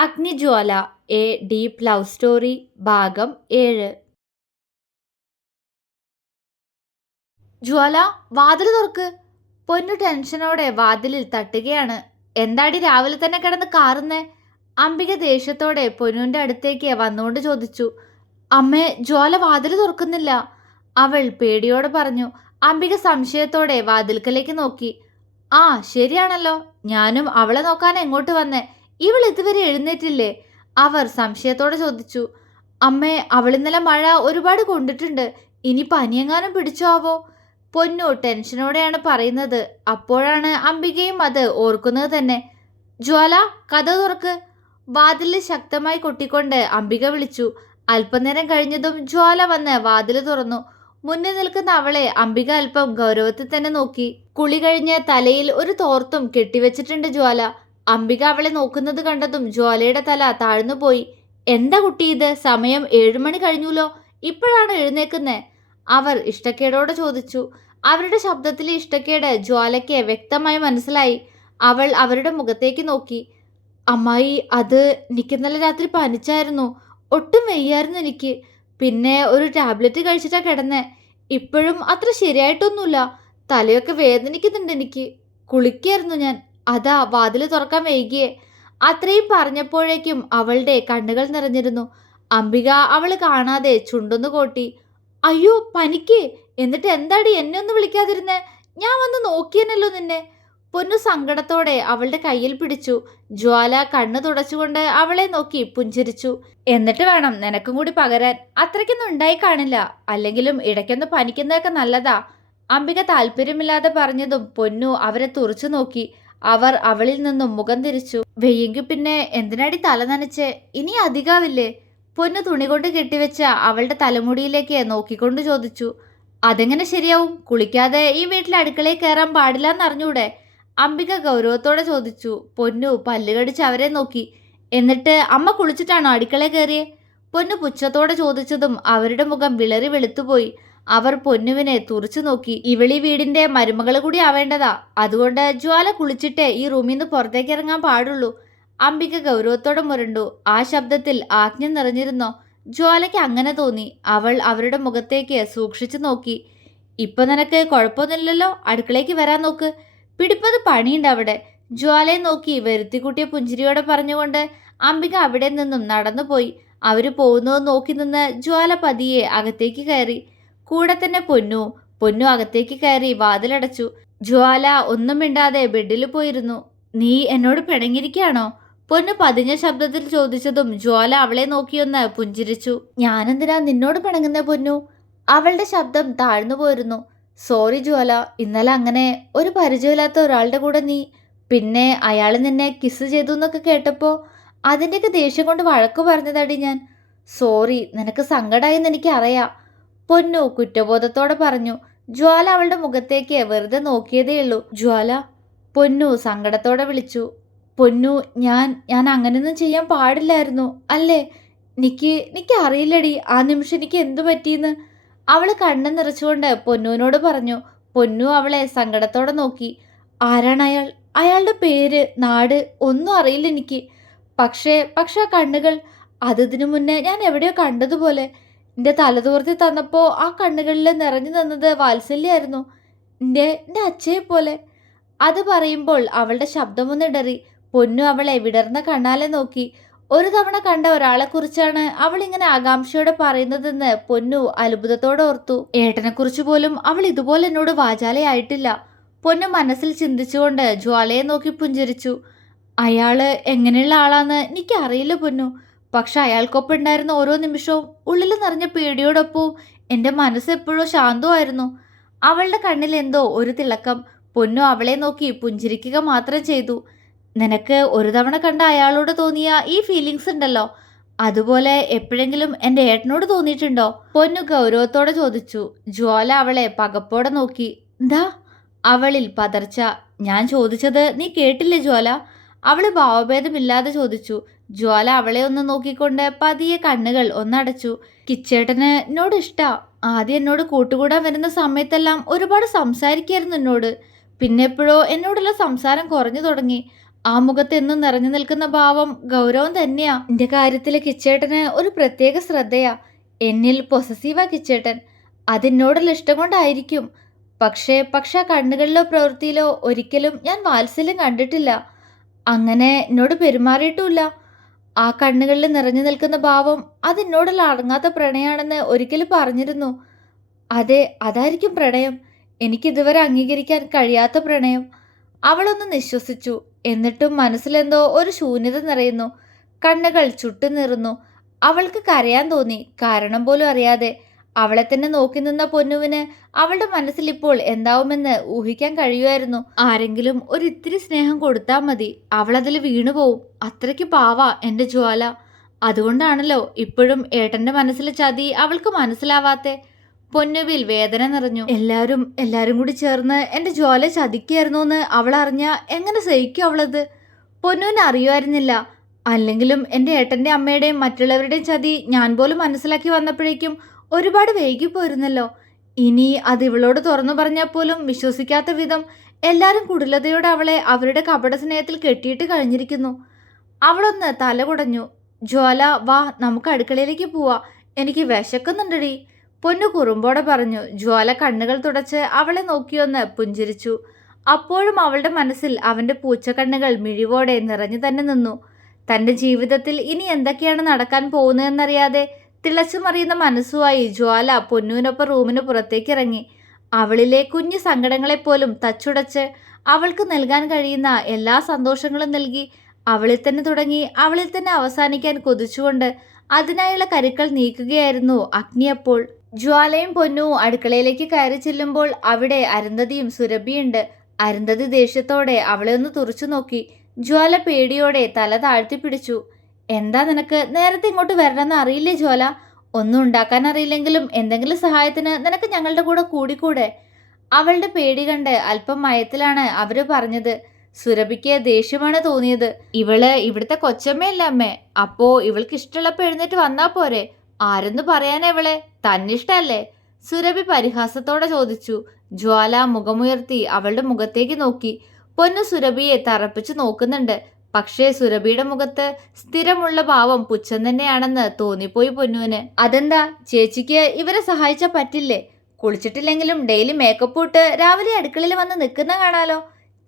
അഗ്നിജ്വാല A deep love story ഭാഗം 7. ജ്വാല, വാതിൽ തുറക്ക്. പൊന്നു ടെൻഷനോടെ വാതിലിൽ തട്ടുകയാണ്. എന്താടി രാവിലെ തന്നെ കിടന്ന് കാറുന്നേ? അംബിക ദേഷ്യത്തോടെ പൊന്നുവിന്റെ അടുത്തേക്ക് വന്നുകൊണ്ട് ചോദിച്ചു. അമ്മേ, ജ്വാല വാതിൽ തുറക്കുന്നില്ല, അവൾ പേടിയോടെ പറഞ്ഞു. അംബിക സംശയത്തോടെ വാതിൽക്കലേക്ക് നോക്കി. ആ, ശരിയാണല്ലോ, ഞാനും അവളെ നോക്കാൻ എങ്ങോട്ട് വന്നേ? ഇവൾ ഇതുവരെ എഴുന്നേറ്റില്ലേ? അവർ സംശയത്തോടെ ചോദിച്ചു. അമ്മേ, അവളിന്നലെ മഴ ഒരുപാട് കൊണ്ടിട്ടുണ്ട്, ഇനി പനിയെങ്ങാനും പിടിച്ചോ ആവോ? പൊന്നു ടെൻഷനോടെയാണ് പറയുന്നത്. അപ്പോഴാണ് അംബികയും അത് ഓർക്കുന്നത് തന്നെ. ജ്വാല, കഥ തുറക്ക്. വാതിലിൽ ശക്തമായി കൊട്ടിക്കൊണ്ട് അംബിക വിളിച്ചു. അല്പനേരം കഴിഞ്ഞതും ജ്വാല വന്ന് വാതിൽ തുറന്നു. മുന്നിൽ നിൽക്കുന്ന അവളെ അംബിക അല്പം ഗൗരവത്തിൽ തന്നെ നോക്കി. കുളി കഴിഞ്ഞ് തലയിൽ ഒരു തോർത്തും കെട്ടിവെച്ചിട്ടുണ്ട് ജ്വാല. അംബിക അവളെ നോക്കുന്നത് കണ്ടതും ജ്വാലയുടെ തല താഴ്ന്നുപോയി. എന്താ കുട്ടി ഇത്? സമയം 7 മണി കഴിഞ്ഞുല്ലോ, ഇപ്പോഴാണ് എഴുന്നേക്കുന്നേ? അവർ ഇഷ്ടക്കേടോടെ ചോദിച്ചു. അവരുടെ ശബ്ദത്തിലെ ഇഷ്ടക്കേട് ജ്വാലയ്ക്ക് വ്യക്തമായി മനസ്സിലായി. അവൾ അവരുടെ മുഖത്തേക്ക് നോക്കി. അമ്മായി, അത് എനിക്ക് ഇന്നലെ രാത്രി പനിച്ചായിരുന്നു, ഒട്ടും വയ്യായിരുന്നു എനിക്ക്. പിന്നെ ഒരു ടാബ്ലറ്റ് കഴിച്ചിട്ടാ കിടന്നേ. ഇപ്പോഴും അത്ര ശരിയായിട്ടൊന്നുമില്ല, തലയൊക്കെ വേദനിക്കുന്നുണ്ട് എനിക്ക്. കുളിക്കായിരുന്നു ഞാൻ, അതാ വാതിൽ തുറക്കാൻ വൈകിയേ. അത്രയും പറഞ്ഞപ്പോഴേക്കും അവളുടെ കണ്ണുകൾ നിറഞ്ഞിരുന്നു. അംബിക അവൾ കാണാതെ ചുണ്ടൊന്നു കോട്ടി. അയ്യോ, പനിക്ക്? എന്നിട്ട് എന്താടി എന്നെ ഒന്ന് വിളിക്കാതിരുന്നേ? ഞാൻ വന്ന് നോക്കിയെന്നല്ലോ നിന്നെ. പൊന്നു സങ്കടത്തോടെ അവളുടെ കയ്യിൽ പിടിച്ചു. ജ്വാല കണ്ണു തുടച്ചുകൊണ്ട് അവളെ നോക്കി പുഞ്ചിരിച്ചു. എന്നിട്ട് വേണം നിനക്കും കൂടി പകരാൻ. അത്രയ്ക്കൊന്നും ഉണ്ടായി കാണില്ല, അല്ലെങ്കിലും ഇടയ്ക്കൊന്ന് പനിക്കുന്നതൊക്കെ നല്ലതാ, അംബിക താല്പര്യമില്ലാതെ പറഞ്ഞതും പൊന്നു അവരെ തുറച്ചു നോക്കി. അവർ അവളിൽ നിന്നും മുഖം തിരിച്ചു. വെയ്യെങ്കിൽ പിന്നെ എന്തിനാടി തല നനച്ചേ? ഇനി അധികാവില്ലേ? പൊന്നു തുണി കൊണ്ട് കെട്ടിവെച്ച അവളുടെ തലമുടിയിലേക്ക് നോക്കിക്കൊണ്ട് ചോദിച്ചു. അതെങ്ങനെ ശരിയാവും? കുളിക്കാതെ ഈ വീട്ടിൽ അടുക്കളയിൽ കയറാൻ പാടില്ലെന്നറിഞ്ഞൂടെ? അംബിക ഗൗരവത്തോടെ ചോദിച്ചു. പൊന്നു പല്ലുകടിച്ച് അവരെ നോക്കി. എന്നിട്ട് അമ്മ കുളിച്ചിട്ടാണോ അടുക്കളയിൽ കയറിയേ? പൊന്നു പുച്ഛത്തോടെ ചോദിച്ചതും അവരുടെ മുഖം വിളറി വെളുത്തുപോയി. അവർ പൊന്നുവിനെ തുറച്ചു നോക്കി. ഇവളി വീടിന്റെ മരുമകള് കൂടി ആവേണ്ടതാ, അതുകൊണ്ട് ജ്വാല കുളിച്ചിട്ടേ ഈ റൂമിൽ നിന്ന് പുറത്തേക്ക് ഇറങ്ങാൻ പാടുള്ളൂ, അംബിക ഗൗരവത്തോടെ മുരണ്ടു. ആ ശബ്ദത്തിൽ ആജ്ഞ നിറഞ്ഞിരുന്നോ? ജ്വാലയ്ക്ക് അങ്ങനെ തോന്നി. അവൾ അവരുടെ മുഖത്തേക്ക് സൂക്ഷിച്ചു നോക്കി. ഇപ്പൊ നിനക്ക് കുഴപ്പമൊന്നുമില്ലല്ലോ, അടുക്കളയ്ക്ക് വരാൻ നോക്ക്, പിടിപ്പത് പണിയുണ്ട് അവിടെ, ജ്വാലയെ നോക്കി വരുത്തിക്കുട്ടിയ പുഞ്ചിരിയോടെ പറഞ്ഞുകൊണ്ട് അംബിക അവിടെ നിന്നും നടന്നുപോയി. അവര് പോകുന്നത് നോക്കി നിന്ന് ജ്വാല പതിയെ അകത്തേക്ക് കയറി. കൂടെ തന്നെ പൊന്നു അകത്തേക്ക് കയറി വാതിലടച്ചു. ജ്വാല ഒന്നും മിണ്ടാതെ ബെഡിൽ പോയിരുന്നു. നീ എന്നോട് പിണങ്ങിയിരിക്കുകയാണോ? പൊന്നു പതിഞ്ഞ ശബ്ദത്തിൽ ചോദിച്ചതും ജ്വാല അവളെ നോക്കിയൊന്ന് പുഞ്ചിരിച്ചു. ഞാനെന്തിനാ നിന്നോട് പിണങ്ങുന്ന പൊന്നു? അവളുടെ ശബ്ദം താഴ്ന്നു പോയിരുന്നു. സോറി ജ്വാല, ഇന്നലെ അങ്ങനെ ഒരു പരിചയമില്ലാത്ത ഒരാളുടെ കൂടെ നീ, പിന്നെ അയാൾ നിന്നെ കിസ് ചെയ്തു എന്നൊക്കെ കേട്ടപ്പോൾ അതിൻ്റെയൊക്കെ ദേഷ്യം കൊണ്ട് വഴക്കു പറഞ്ഞതടി ഞാൻ. സോറി, നിനക്ക് സങ്കടമായെന്ന് എനിക്കറിയാം, പൊന്നു കുറ്റബോധത്തോടെ പറഞ്ഞു. ജ്വാല അവളുടെ മുഖത്തേക്ക് വെറുതെ നോക്കിയതേയുള്ളൂ. ജ്വാല, പൊന്നു സങ്കടത്തോടെ വിളിച്ചു. പൊന്നു, ഞാൻ അങ്ങനെയൊന്നും ചെയ്യാൻ പാടില്ലായിരുന്നു അല്ലേ? എനിക്ക് അറിയില്ലടി ആ നിമിഷം എനിക്ക് എന്തു പറ്റിയെന്ന്, അവൾ കണ്ണു നിറച്ചുകൊണ്ട് പൊന്നുവിനോട് പറഞ്ഞു. പൊന്നു അവളെ സങ്കടത്തോടെ നോക്കി. ആരാണ് അയാൾ? അയാളുടെ പേര്, നാട് ഒന്നും അറിയില്ല എനിക്ക്. പക്ഷേ ആ കണ്ണുകൾ, അതിനു മുന്നേ ഞാൻ എവിടെയോ കണ്ടതുപോലെ. എൻ്റെ തലതൂർത്തി തന്നപ്പോൾ ആ കണ്ണുകളിൽ നിറഞ്ഞു നിന്നത് വാത്സല്യമായിരുന്നു, എൻ്റെ അച്ഛയെ പോലെ. അത് പറയുമ്പോൾ അവളുടെ ശബ്ദമൊന്നിടറി. പൊന്നു അവളെ വിടർന്ന കണ്ണാലെ നോക്കി. ഒരു തവണ കണ്ട ഒരാളെക്കുറിച്ചാണ് അവൾ ഇങ്ങനെ ആകാംക്ഷയോടെ പറയുന്നതെന്ന് പൊന്നു അത്ഭുതത്തോടെ ഓർത്തു. ഏട്ടനെക്കുറിച്ച് പോലും അവൾ ഇതുപോലെ എന്നോട് വാചാലയായിട്ടില്ല. പൊന്നു മനസ്സിൽ ചിന്തിച്ചുകൊണ്ട് ജ്വാലയെ നോക്കി പുഞ്ചിരിച്ചു. അയാള് എങ്ങനെയുള്ള ആളാന്ന് എനിക്കറിയില്ല പൊന്നു, പക്ഷെ അയാൾക്കൊപ്പം ഉണ്ടായിരുന്ന ഓരോ നിമിഷവും ഉള്ളിൽ നിറഞ്ഞ പേടിയോടൊപ്പവും എൻ്റെ മനസ്സ് എപ്പോഴും ശാന്തമായിരുന്നു. അവളുടെ കണ്ണിൽ എന്തോ ഒരു തിളക്കം. പൊന്നു അവളെ നോക്കി പുഞ്ചിരിക്കുക മാത്രം ചെയ്തു. നിനക്ക് ഒരു തവണ കണ്ട അയാളോട് തോന്നിയ ഈ ഫീലിങ്സ് ഉണ്ടല്ലോ, അതുപോലെ എപ്പോഴെങ്കിലും എൻ്റെ ഏട്ടനോട് തോന്നിയിട്ടുണ്ടോ? പൊന്നു ഗൗരവത്തോടെ ചോദിച്ചു. ജ്വാല അവളെ പകപ്പോടെ നോക്കി. എന്താ? അവളിൽ പതർച്ച. ഞാൻ ചോദിച്ചത് നീ കേട്ടില്ലേ ജ്വാല? അവള് ഭാവഭേദമില്ലാതെ ചോദിച്ചു. ജ്വാല അവളെ ഒന്ന് നോക്കിക്കൊണ്ട് പതിയെ കണ്ണുകൾ ഒന്നടച്ചു. കിച്ചേട്ടന് എന്നോട് ഇഷ്ടാ. ആദ്യം എന്നോട് കൂട്ടുകൂടാൻ വരുന്ന സമയത്തെല്ലാം ഒരുപാട് സംസാരിക്കായിരുന്നു എന്നോട്. പിന്നെ എപ്പോഴോ എന്നോടുള്ള സംസാരം കുറഞ്ഞു തുടങ്ങി. ആ മുഖത്ത് എന്നും നിറഞ്ഞു നിൽക്കുന്ന ഭാവം ഗൗരവം തന്നെയാ. എന്റെ കാര്യത്തില് കിച്ചേട്ടന് ഒരു പ്രത്യേക ശ്രദ്ധയാ. എന്നിൽ പൊസസീവാ കിച്ചേട്ടൻ. അതെന്നോടുള്ള ഇഷ്ടം കൊണ്ടായിരിക്കും. പക്ഷേ ആ കണ്ണുകളിലോ പ്രവൃത്തിയിലോ ഒരിക്കലും ഞാൻ വാത്സല്യം കണ്ടിട്ടില്ല. അങ്ങനെ എന്നോട് പെരുമാറിയിട്ടുമില്ല. ആ കണ്ണുകളിൽ നിറഞ്ഞു നിൽക്കുന്ന ഭാവം അതെന്നോടുള്ള അടങ്ങാത്ത പ്രണയാണെന്ന് ഒരിക്കലും പറഞ്ഞിരുന്നു. അതെ, അതായിരിക്കും പ്രണയം. എനിക്കിതുവരെ അംഗീകരിക്കാൻ കഴിയാത്ത പ്രണയം. അവളൊന്ന് നിശ്വസിച്ചു. എന്നിട്ടും മനസ്സിലെന്തോ ഒരു ശൂന്യത നിറയുന്നു. കണ്ണുകൾ ചുട്ടുനീറുന്നു. അവൾക്ക് കരയാൻ തോന്നി, കാരണം പോലും അറിയാതെ. അവളെ തന്നെ നോക്കി നിന്ന പൊന്നുവിന് അവളുടെ മനസ്സിൽ ഇപ്പോൾ എന്താവുമെന്ന് ഊഹിക്കാൻ കഴിയുമായിരുന്നു. ആരെങ്കിലും ഒരിത്തിരി സ്നേഹം കൊടുത്താൽ മതി, അവളതിൽ വീണുപോവും. അത്രയ്ക്ക് പാവാ എൻ്റെ ജ്വാല. അതുകൊണ്ടാണല്ലോ ഇപ്പോഴും ഏട്ടന്റെ മനസ്സിലെ ചതി അവൾക്ക് മനസ്സിലാവാത്തെ. പൊന്നുവിൽ വേദന നിറഞ്ഞു. എല്ലാരും കൂടി ചേർന്ന് എൻ്റെ ജ്വാല ചതിക്കായിരുന്നു എന്ന് അവൾ അറിഞ്ഞ എങ്ങനെ സഹിക്കും അവളത്? പൊന്നുവിന് അറിയുമായിരുന്നില്ല. അല്ലെങ്കിലും എൻ്റെ ഏട്ടൻ്റെ അമ്മയുടെയും മറ്റുള്ളവരുടെയും ചതി ഞാൻ പോലും മനസ്സിലാക്കി വന്നപ്പോഴേക്കും ഒരുപാട് വൈകിപ്പോയിരുന്നല്ലോ. ഇനി അത് ഇവളോട് തുറന്നു പറഞ്ഞാൽ പോലും വിശ്വസിക്കാത്ത വിധം എല്ലാവരും കുടിലതയോടെ അവളെ അവരുടെ കപട സ്നേഹത്തിൽ കെട്ടിയിട്ട് കഴിഞ്ഞിരിക്കുന്നു. അവളൊന്ന് തല കുടഞ്ഞു. ജ്വാല, വാ, നമുക്ക് അടുക്കളയിലേക്ക് പോവാ, എനിക്ക് വിശക്കുന്നുണ്ടടി, പൊന്നു കുറുമ്പോടെ പറഞ്ഞു. ജ്വാല കണ്ണുകൾ തുടച്ച് അവളെ നോക്കിയൊന്ന് പുഞ്ചിരിച്ചു. അപ്പോഴും അവളുടെ മനസ്സിൽ അവൻ്റെ പൂച്ചക്കണ്ണുകൾ മിഴിവോടെ നിറഞ്ഞു തന്നെ നിന്നു. തൻ്റെ ജീവിതത്തിൽ ഇനി എന്തൊക്കെയാണ് നടക്കാൻ പോകുന്നതെന്നറിയാതെ തിളച്ചുമറിയുന്ന മനസ്സുമായി ജ്വാല പൊന്നുവിനൊപ്പം റൂമിന് പുറത്തേക്ക് ഇറങ്ങി. അവളിലെ കുഞ്ഞു സങ്കടങ്ങളെപ്പോലും തച്ചുടച്ച് അവൾക്ക് നൽകാൻ കഴിയുന്ന എല്ലാ സന്തോഷങ്ങളും നൽകി അവളിൽ തന്നെ തുടങ്ങി അവളിൽ തന്നെ അവസാനിക്കാൻ കൊതിച്ചുകൊണ്ട് അതിനായുള്ള കരുക്കൾ നീക്കുകയായിരുന്നു അഗ്നി. അപ്പോൾ ജ്വാലയും പൊന്നുവും അടുക്കളയിലേക്ക് കയറി ചെല്ലുമ്പോൾ അവിടെ അരുന്ധതിയും സുരഭിയുണ്ട്. അരുന്ധതി ദേഷ്യത്തോടെ അവളെ ഒന്ന് തുറച്ചു നോക്കി. ജ്വാല പേടിയോടെ തല താഴ്ത്തിപ്പിടിച്ചു. എന്താ നിനക്ക്? നേരത്തെ ഇങ്ങോട്ട് വരണമെന്ന് അറിയില്ലേ ജ്വാല? ഒന്നും ഉണ്ടാക്കാൻ അറിയില്ലെങ്കിലും എന്തെങ്കിലും സഹായത്തിന് നിനക്ക് ഞങ്ങളുടെ കൂടെ കൂടിക്കൂടെ? അവളുടെ പേടി കണ്ട് അല്പം മയത്തിലാണ് അവര് പറഞ്ഞത്. സുരഭിക്ക് ദേഷ്യമാണ് തോന്നിയത്. ഇവള് ഇവിടുത്തെ കൊച്ചമ്മയല്ല അമ്മേ, അപ്പോ ഇവൾക്ക് ഇഷ്ടമുള്ളപ്പോ എഴുന്നേറ്റ് വന്നാ പോരെ? ആരെന്ന് പറയാനാ ഇവളെ? തന്നിഷ്ടല്ലേ? സുരഭി പരിഹാസത്തോടെ ചോദിച്ചു. ജ്വാല മുഖമുയർത്തി അവളുടെ മുഖത്തേക്ക് നോക്കി. പൊന്നു സുരഭിയെ തറപ്പിച്ചു നോക്കുന്നുണ്ട്. പക്ഷേ സുരഭിയുടെ മുഖത്ത് സ്ഥിരമുള്ള ഭാവം പുച്ഛം തന്നെയാണെന്ന് തോന്നിപ്പോയി പൊന്നുവിന്. അതെന്താ ചേച്ചിക്ക് ഇവരെ സഹായിച്ചാൽ പറ്റില്ലേ? കുളിച്ചിട്ടില്ലെങ്കിലും ഡെയിലി മേക്കപ്പ് ഇട്ട് രാവിലെ അടുക്കളയിൽ വന്ന് നിൽക്കുന്ന കാണാലോ.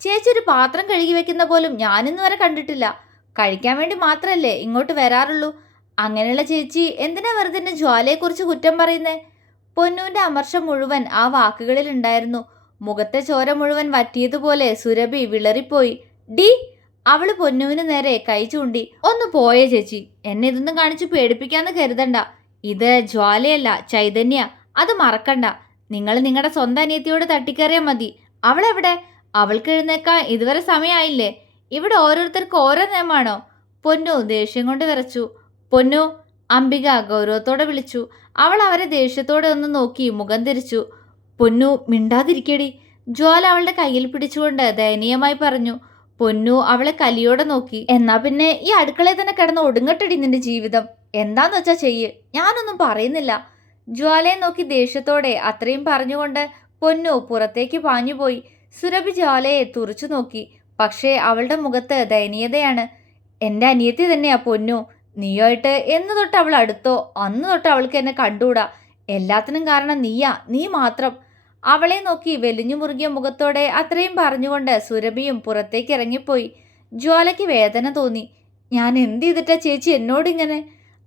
ചേച്ചി ഒരു പാത്രം കഴുകി വെക്കുന്ന പോലും ഞാനിന്ന് വരെ കണ്ടിട്ടില്ല. കഴിക്കാൻ വേണ്ടി മാത്രമല്ലേ ഇങ്ങോട്ട് വരാറുള്ളൂ. അങ്ങനെയുള്ള ചേച്ചി എന്തിനാ വെറുതെ ജ്വാലയെക്കുറിച്ച് കുറ്റം പറയുന്നേ? പൊന്നുവിന്റെ അമർഷം മുഴുവൻ ആ വാക്കുകളിൽ ഉണ്ടായിരുന്നു. മുഖത്തെ ചോര മുഴുവൻ വറ്റിയതുപോലെ സുരഭി വിളറിപ്പോയി. ഡി, അവള് പൊന്നുവിന് നേരെ കൈ ചൂണ്ടി. ഒന്ന് പോയേ ചേച്ചി, എന്നെ ഇതൊന്നും കാണിച്ച് പേടിപ്പിക്കാന്ന് കരുതണ്ട. ഇത് ജ്വാലയല്ല, ചൈതന്യ, അത് മറക്കണ്ട. നിങ്ങൾ നിങ്ങളുടെ സ്വന്തം അനിയത്തിയോട് തട്ടിക്കറിയാൽ മതി. അവളെവിടെ? അവൾക്ക് എഴുന്നേക്കാൻ ഇതുവരെ സമയമായില്ലേ? ഇവിടെ ഓരോരുത്തർക്ക് ഓരോ നിയമാണോ? പൊന്നു ദേഷ്യം കൊണ്ട് വിറച്ചു. പൊന്നു, അംബിക ഗൗരവത്തോടെ വിളിച്ചു. അവൾ അവരെ ദേഷ്യത്തോടെ ഒന്ന് നോക്കി മുഖം തിരിച്ചു. പൊന്നു മിണ്ടാതിരിക്കടി, ജ്വാല അവളുടെ കയ്യിൽ പിടിച്ചുകൊണ്ട് ദയനീയമായി പറഞ്ഞു. പൊന്നു അവളെ കലിയോടെ നോക്കി. എന്നാ പിന്നെ ഈ അടുക്കളയിൽ തന്നെ കിടന്ന് ഒടുങ്ങട്ടടി നിന്റെ ജീവിതം. എന്താന്ന് വെച്ചാ ചെയ്യ്, ഞാനൊന്നും പറയുന്നില്ല. ജ്വാലയെ നോക്കി ദേഷ്യത്തോടെ അത്രയും പറഞ്ഞുകൊണ്ട് പൊന്നു പുറത്തേക്ക് പാഞ്ഞുപോയി. സുരഭി ജ്വാലയെ തുറച്ചു നോക്കി. പക്ഷേ അവളുടെ മുഖത്ത് ദയനീയതയാണ്. എൻ്റെ അനിയത്തി തന്നെയാ പൊന്നു. നീയായിട്ട് എന്ന് തൊട്ട് അവൾ അടുത്തോ അന്ന് തൊട്ട് അവൾക്ക് എന്നെ കണ്ടുകൂടാ. എല്ലാത്തിനും കാരണം നീയാ, നീ മാത്രം. അവളെ നോക്കി വെലിഞ്ഞു മുറുകിയ മുഖത്തോടെ അത്രയും പറഞ്ഞുകൊണ്ട് സുരഭിയും പുറത്തേക്ക് ഇറങ്ങിപ്പോയി. ജ്വാലയ്ക്ക് വേദന തോന്നി. ഞാൻ എന്ത് ചെയ്തിട്ടാ ചേച്ചി എന്നോടിങ്ങനെ?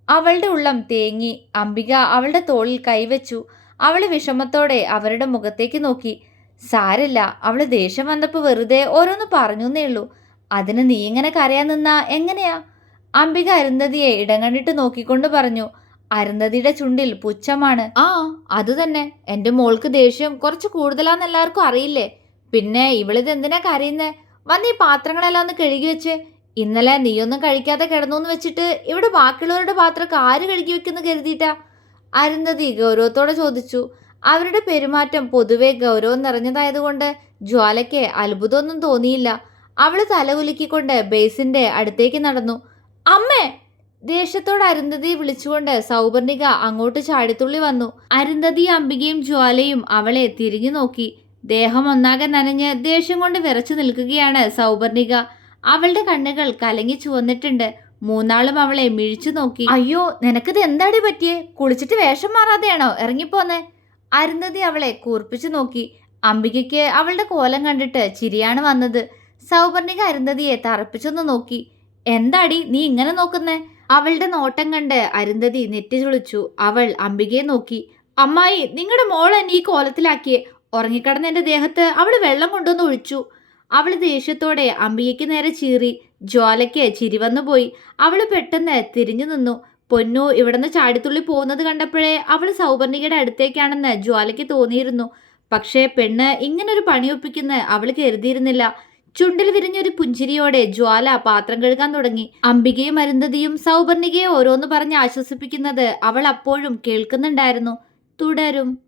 അവളുടെ ഉള്ളം തേങ്ങി. അംബിക അവളുടെ തോളിൽ കൈവച്ചു. അവള് വിഷമത്തോടെ അവരുടെ മുഖത്തേക്ക് നോക്കി. സാരില്ല, അവള് ദേഷ്യം വന്നപ്പോൾ വെറുതെ ഓരോന്ന് പറഞ്ഞേ ഉള്ളൂ. അതിന് നീ ഇങ്ങനെ കരയാൻ നിന്നാ എങ്ങനെയാ? അംബിക അരുന്ധതിയെ ഇടങ്ങണിട്ട് നോക്കിക്കൊണ്ട് പറഞ്ഞു. അരുന്ധതിയുടെ ചുണ്ടിൽ പുച്ഛമാണ്. ആ, അത് തന്നെ. എൻ്റെ മോൾക്ക് ദേഷ്യം കുറച്ച് കൂടുതലാന്ന് എല്ലാവർക്കും അറിയില്ലേ? പിന്നെ ഇവളിത് എന്തിനാ കരയുന്നേ? വന്ന് ഈ പാത്രങ്ങളെല്ലാം ഒന്ന് കഴുകി വെച്ച്. ഇന്നലെ നീയൊന്നും കഴിക്കാതെ കിടന്നു വെച്ചിട്ട് ഇവിടെ ബാക്കിയുള്ളവരുടെ പാത്രമൊക്കെ ആര് കഴുകി വെക്കുന്നു കരുതിയിട്ടാ? അരുന്ധതി ഗൗരവത്തോടെ ചോദിച്ചു. അവരുടെ പെരുമാറ്റം പൊതുവെ ഗൗരവം നിറഞ്ഞതായതുകൊണ്ട് ജ്വാലയ്ക്ക് അത്ഭുതമൊന്നും തോന്നിയില്ല. അവള് തലകുലുക്കിക്കൊണ്ട് ബേസിന്റെ അടുത്തേക്ക് നടന്നു. അമ്മേ! ദേഷ്യത്തോടെ അരുന്ധതിയെ വിളിച്ചുകൊണ്ട് സൗപർണിക അങ്ങോട്ട് ചാടിത്തുള്ളി വന്നു. അരുന്ധതി അംബികയും ജ്വാലയും അവളെ തിരിഞ്ഞു നോക്കി. ദേഹം ഒന്നാകെ നനഞ്ഞ് ദേഷ്യം കൊണ്ട് വിറച്ചു നിൽക്കുകയാണ് സൗപർണിക. അവളുടെ കണ്ണുകൾ കലങ്ങി ചുവന്നിട്ടുണ്ട്. മൂന്നാളും അവളെ മിഴിച്ചു നോക്കി. അയ്യോ, നിനക്കിത് എന്താടി പറ്റിയേ? കുളിച്ചിട്ട് വേഷം മാറാതെയാണോ ഇറങ്ങിപ്പോന്നെ? അരുന്ധതി അവളെ കൂർപ്പിച്ചു നോക്കി. അംബികയ്ക്ക് അവളുടെ കോലം കണ്ടിട്ട് ചിരിയാണ് വന്നത്. സൗപർണിക അരുന്ധതിയെ തറപ്പിച്ചൊന്ന് നോക്കി. എന്താടി നീ ഇങ്ങനെ നോക്കുന്നേ? അവളുടെ നോട്ടം കണ്ട് അരുന്ധതി നെറ്റി ചുളിച്ചു. അവൾ അംബികയെ നോക്കി. അമ്മായി, നിങ്ങളുടെ മോൾ എന്നെ ഈ കോലത്തിലാക്കിയേ. ഉറങ്ങിക്കിടന്ന എന്റെ ദേഹത്ത് അവള് വെള്ളം കൊണ്ടുവന്ന് ഒഴിച്ചു. അവള് ദേഷ്യത്തോടെ അംബികയ്ക്ക് നേരെ ചീറി. ജ്വാലയ്ക്ക് ചിരി വന്നുപോയി. അവള് പെട്ടെന്ന് തിരിഞ്ഞു നിന്നു. പൊന്നു ഇവിടുന്ന് ചാടിത്തുള്ളി പോകുന്നത് കണ്ടപ്പോഴേ അവള് സൗപർണികയുടെ അടുത്തേക്കാണെന്ന് ജ്വാലയ്ക്ക് തോന്നിയിരുന്നു. പക്ഷേ പെണ്ണ് ഇങ്ങനൊരു പണിയൊപ്പിക്കുന്ന അവള് കരുതിയിരുന്നില്ല. ചുണ്ടിൽ വിരിഞ്ഞൊരു പുഞ്ചിരിയോടെ ജ്വാല പാത്രം കഴുകാൻ തുടങ്ങി. അംബികയും അരുന്ധതിയും സൗപർണികയെ ഓരോന്ന് പറഞ്ഞ് ആശ്വസിപ്പിക്കുന്നത് അവൾ അപ്പോഴും കേൾക്കുന്നുണ്ടായിരുന്നു. തുടരും.